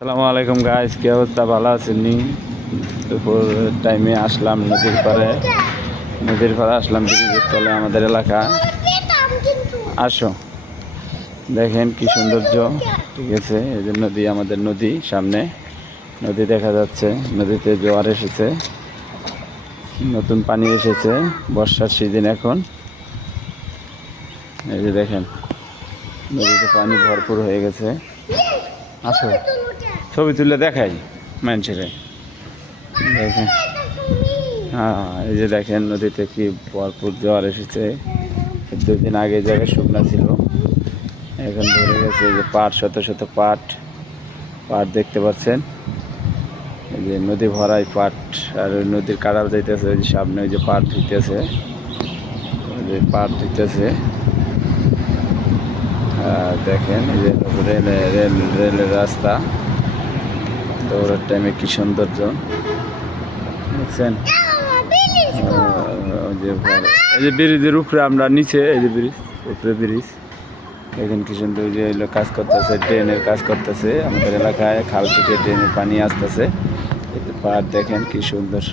আসসালামু আলাইকুম গাইস, কি অবস্থা? ভালো আছেন নি? দুপুর টাইমে আসলাম নদীর পাড়ে আসলাম ব্রিজের তলে আমাদের এলাকা। আসো দেখেন কি সৌন্দর্য। ঠিক আছে, এই যে নদী, আমাদের নদী সামনে নদী দেখা যাচ্ছে। নদীতে জোয়ার এসেছে, নতুন পানি এসেছে, বর্ষার সিজন এখন। এই যে দেখেন নদীতে পানি ভরপুর হয়ে গেছে। আসো ছবি তুলে দেখাই মানুষের। দেখেন, হ্যাঁ, এই যে দেখেন নদীতে কি ভরপুর জোয়ার এসেছে। 2 দিন আগে জায়গায় শুকনা ছিল, এখন ভরে গেছে। যে পাট, শত শত পাট দেখতে পাচ্ছেন। এই যে নদী ভরাই পাট, আর ওই নদীর কাটার যাইতেছে। ওই যে সামনে ওই যে পাট ধুইতেছে, ওই যে পাট ধুইতেছে। দেখেন এই যে রেলের রাস্তা, দৌড়ার টাইমে কি সৌন্দর্য দেখছেন। এই যে ব্রিজের উপরে আমরা নিচে, এই যে ব্রিজ, উপরে ব্রিজ দেখেন কি সুন্দর। যে হইলো কাজ করতেছে, ড্রেনের কাজ করতেছে আমাদের এলাকায়। খাল থেকে ড্রেনের পানি আসতেছে। পাড় দেখেন কি সুন্দর।